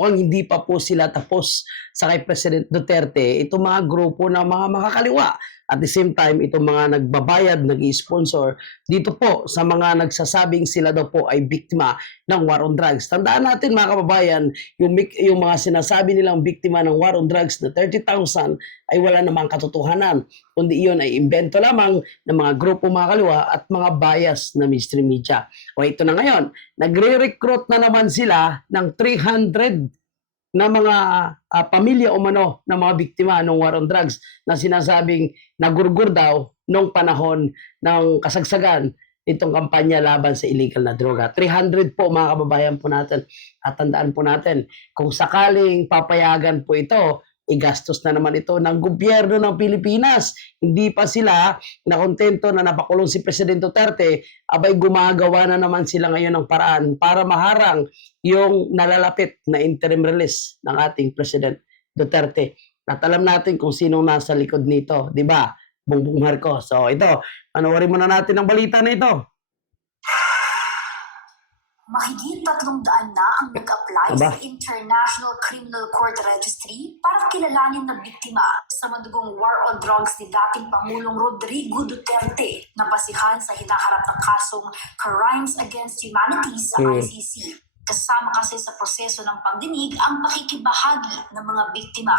kung hindi pa po sila tapos sa kay President Duterte, itong mga grupo ng mga makakaliwa. At the same time, itong mga nagbabayad, nag-sponsor dito po sa mga nagsasabing sila daw po ay biktima ng war on drugs. Tandaan natin mga kababayan, yung, yung mga sinasabi nilang biktima ng war on drugs na 30,000 ay wala namang katotohanan. Kundi iyon ay imbento lamang ng mga grupo mga kaliwa at mga bias na mainstream media. O ito na ngayon, nagre-recruit na naman sila ng 300 na mga ah, pamilya umano ng mga biktima ng war on drugs na sinasabing nagurgur daw nung panahon ng kasagsagan itong kampanya laban sa illegal na droga. 300 po mga kababayan po natin at tandaan po natin kung sakaling papayagan po ito igastos na naman ito ng gobyerno ng Pilipinas. Hindi pa sila nakontento na napakulong si Presidente Duterte, abay gumagawa na naman sila ngayon ng paraan para maharang yung nalalapit na interim release ng ating President Duterte. At alam natin kung sinong nasa likod nito, di ba? Bongbong Marcos. So ito, panoorin muna natin ang balita na ito. Mahigit tatlong daan na ang nag-apply sa International Criminal Court Registry para kilalanin na biktima sa madugong war on drugs ni dating Pangulong Rodrigo Duterte na basihan sa hinaharap ng kasong Crimes Against Humanity sa Hmm. ICC. Kasama kasi sa proseso ng pagdinig ang pakikibahagi ng mga biktima.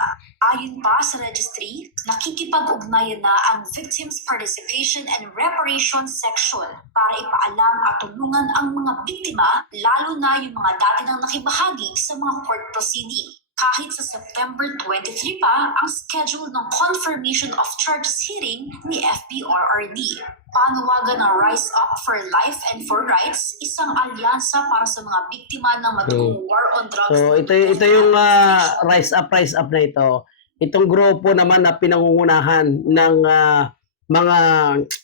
Ayon pa sa registry, nakikipag-ugnayan na ang Victims Participation and Reparation Section para ipaalam at tulungan ang mga biktima, lalo na yung mga dati nang nakibahagi sa mga court proceeding. Kahit sa September 23 pa ang schedule ng confirmation of charges hearing ni FBRRD. Panawagan ng Rise Up for Life and for Rights, isang alyansa para sa mga biktima ng madugong war on drugs. So ito ito yung ah, rise up rise up na ito. Itong grupo naman na pinangungunahan ng ah, mga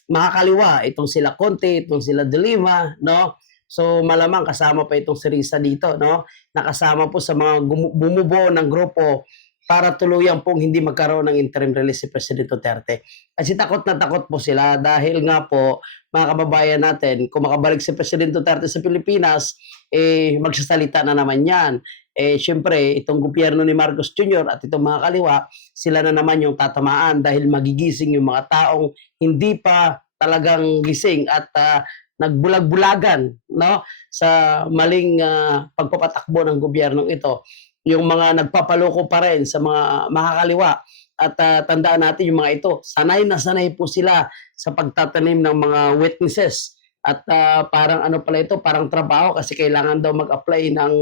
mga kaliwa, itong sila Conte, itong sila De Lima, no? So malamang kasama pa itong si Risa dito, no? Nakasama po sa mga bumubuo ng grupo para tuluyan pong hindi magkaroon ng interim release si President Duterte. Kasi takot na takot po sila dahil nga po, mga kababayan natin, kung makabalik si President Duterte sa Pilipinas, eh, magsasalita na naman yan. Eh, syempre, itong gobyerno ni Marcos Jr. at itong mga kaliwa, sila na naman yung tatamaan dahil magigising yung mga taong hindi pa talagang gising at ah, nagbulag-bulagan no? Sa maling ah, pagpapatakbo ng gobyernong ito. Yung mga nagpapaloko pa rin sa mga makakaliwa. At ah, tandaan natin yung mga ito sanay na sanay po sila sa pagtatanim ng mga witnesses. At ah, parang ano pala ito parang trabaho kasi kailangan daw mag-apply ng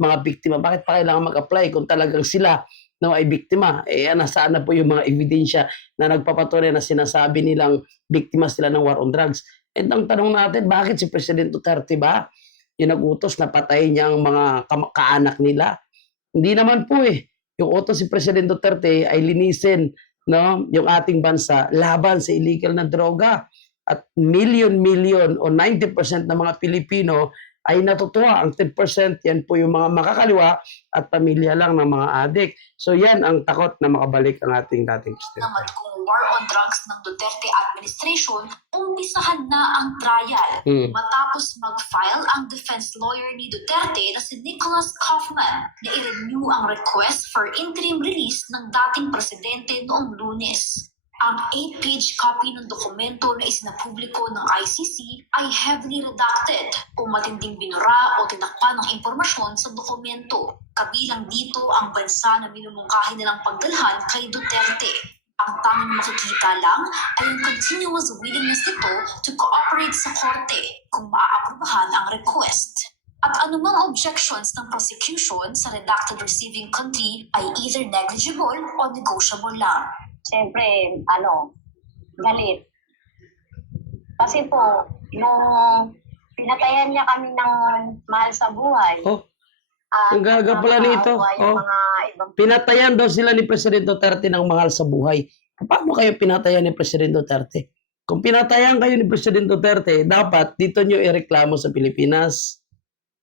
mga biktima. Bakit pa kailangan mag-apply kung talagang sila no ay biktima? Eh nasaan na po yung mga ebidensya na nagpapatunay na sinasabi nilang biktima sila ng war on drugs And ang tanong natin, bakit si President Duterte ba yung nag-utos na patayin niya ang mga kam- kaanak nila? Hindi naman po eh. Yung utos si President Duterte ay linisin no, yung ating bansa laban sa illegal na droga. At million-million o 90% ng mga Pilipino ay natutuwa. Ang 10% yan po yung mga makakaliwa at pamilya lang ng mga adik. So yan ang takot na makabalik ang ating dating ng president. madugong war on drugs ng Duterte administration, umpisahan na ang trial. Hmm. Matapos mag-file ang defense lawyer ni Duterte na si Nicholas Kaufman na i-renew ang request for interim release ng dating presidente noong lunes. Ang 8-page copy ng dokumento na isinapubliko ng ICC ay heavily redacted o matinding binura o tinakpan ng impormasyon sa dokumento. Kabilang dito ang bansa na minumungkahi nilang pagdalhan kay Duterte. Ang tanging makikita lang ay ang continuous willingness nito to cooperate sa korte kung maaaprobahan ang request. At anumang objections ng prosecution sa redacted receiving country ay either negligible o negotiable lang. Siyempre, ano, galit. Kasi po, nung pinatayan niya kami ng mahal sa buhay, Oh, ah, ang gaga pala nito. Oh. mga ibang Pinatayan daw sila ni President Duterte ng mahal sa buhay. Paano kayo pinatayan ni President Duterte? Kung pinatayan kayo ni President Duterte, dapat dito nyo ireklamo sa Pilipinas.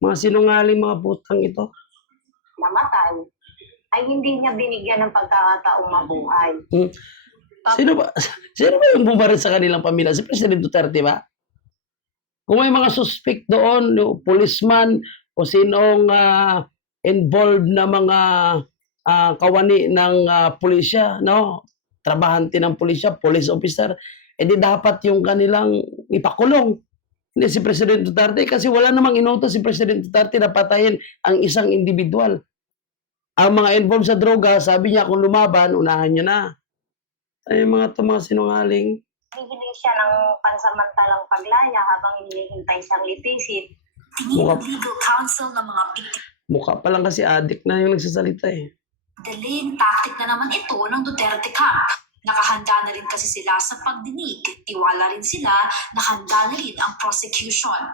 Mga sinungaling mga putang ito. namatay, ay hindi niya binigyan ng pagkakataong mabuhay. Hmm. Sino ba, sino ba yung bumaril sa kanilang pamilya? Si President Duterte ba? Kung may mga suspect doon, yung policeman o sinong ah, involved na mga ah, kawani ng ah, pulisya, no? Trabahante ng pulisya, police officer, edi dapat yung kanilang ipakulong. Hindi si President Duterte kasi wala namang inutos si President Duterte na patayin ang isang individual. Ang mga involved sa droga, sabi niya kung lumaban, unahan niya na. Ay, mga to mga sinungaling. Bibili siya ng pansamantalang paglaya habang hinihintay siyang lipisit. Mukha- legal counsel ng mga biktima Mukha pa lang kasi addict na yung nagsasalita eh. Delaying tactic na naman ito ng Duterte camp. Nakahanda na rin kasi sila sa pagdinig. Tiwala rin sila na handa na rin ang prosecution.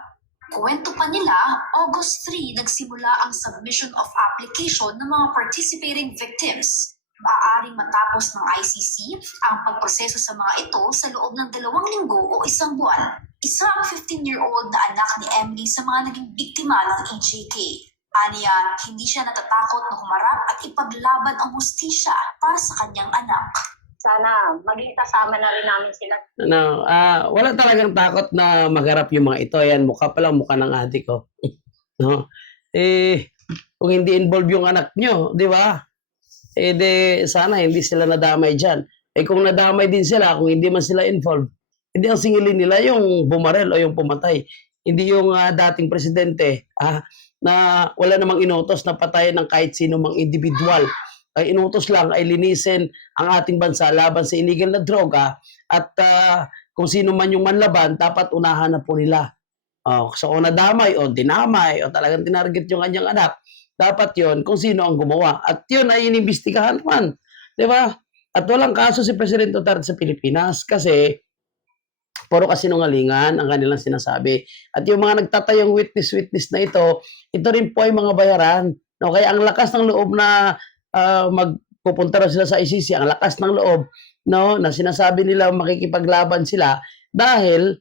Kwento pa nila, August 3 nagsimula ang submission of application ng mga participating victims. Maaaring matapos ng ICC ang pagproseso sa mga ito sa loob ng dalawang linggo o isang buwan. Isa ang 15-year-old na anak ni Emily sa mga naging biktima ng EJK. Aniya, hindi siya natatakot na humarap at ipaglaban ang hustisya para sa kanyang anak. Sana maging kasama na rin namin sila. Ano, ah, wala talagang takot na magharap yung mga ito. Yan, mukha pa lang mukha ng adik ko. no? Eh, kung hindi involved yung anak nyo, di ba? Eh, de, sana hindi sila nadamay dyan. Eh, kung nadamay din sila, kung hindi man sila involved, hindi ang singilin nila yung bumarel o yung pumatay. Hindi yung ah, dating presidente ah, na wala namang inutos na patayin ng kahit sino mang individual. Ay inutos lang ay linisin ang ating bansa laban sa illegal na droga at ah, kung sino man yung manlaban, dapat unahan na po nila. Oh, so kung nadamay o dinamay o talagang tinarget yung kanyang anak, dapat yon kung sino ang gumawa. At yun ay inimbestigahan naman. Di ba? At walang kaso si President Duterte sa Pilipinas kasi puro kasinungalingan ang kanilang sinasabi. At yung mga nagtatayong witness-witness na ito, ito rin po ay mga bayaran. No, kaya ang lakas ng loob na ah, magpupunta sila sa ICC, ang lakas ng loob no, na sinasabi nila makikipaglaban sila dahil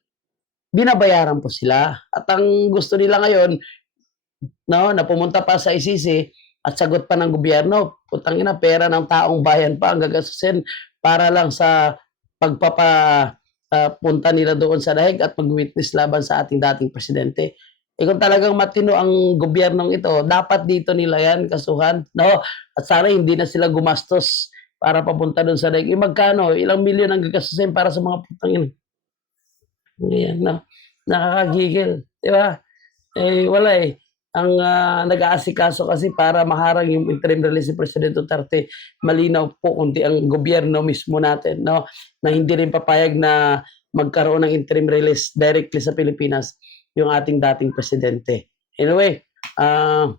binabayaran po sila. At ang gusto nila ngayon, no, na pumunta pa sa ICC at sagot pa ng gobyerno, putang ina, pera ng taong bayan pa ang gagastusin para lang sa pagpapa ah, punta nila doon sa dahig at mag-witness laban sa ating dating presidente. Eh kung talagang matino ang gobyernong ito, dapat dito nila yan kasuhan. No? At sana hindi na sila gumastos para papunta doon sa dahig. Eh magkano? Ilang milyon ang gagastusin para sa mga putang ina. Ayan, no? Nakakagigil. Di ba? Eh, wala eh. Ang ah, nag-aasikaso kasi para maharang yung interim release ni President Duterte, malinaw po kundi ang gobyerno mismo natin, no? Na hindi rin papayag na magkaroon ng interim release directly sa Pilipinas yung ating dating presidente. Anyway, ah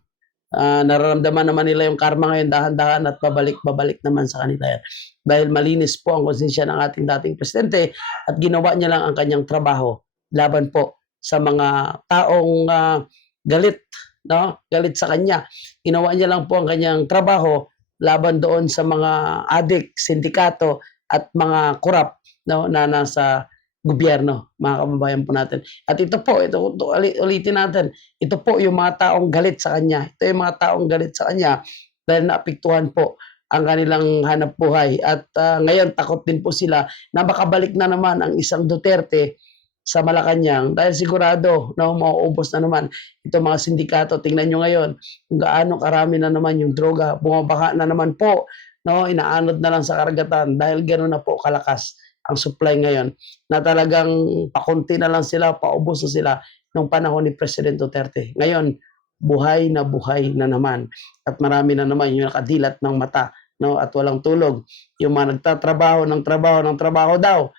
ah, nararamdaman naman nila yung karma ngayon dahan-dahan at babalik-babalik naman sa kanila yan. Dahil malinis po ang konsensya ng ating dating presidente at ginawa niya lang ang kanyang trabaho laban po sa mga taong ah, galit, no? Galit sa kanya. Ginawa niya lang po ang kanyang trabaho laban doon sa mga adik, sindikato at mga korap no na nasa gobyerno, mga kababayan po natin. At ito po, ito, ito uli- ulitin natin, ito po yung mga taong galit sa kanya. Ito yung mga taong galit sa kanya dahil naapektuhan po ang kanilang hanap buhay. At ah, ngayon, takot din po sila na makabalik na naman ang isang Duterte sa Malacanang dahil sigurado na mauubos na naman itong mga sindikato. Tingnan nyo ngayon kung gaano karami na naman yung droga. Bumabaka na naman po. No, inaanod na lang sa karagatan dahil gano'n na po kalakas ang supply ngayon na talagang pakunti na lang sila, paubos na sila nung panahon ni President Duterte. Ngayon, buhay na buhay na naman at marami na naman yung nakadilat ng mata no at walang tulog yung mga nagtatrabaho ng trabaho ng trabaho daw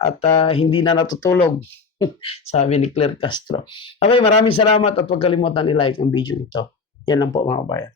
at ah, hindi na natutulog sabi ni Claire Castro. Okay maraming salamat at huwag kalimutan i-like ang video nito. Yan lang po mga kabayan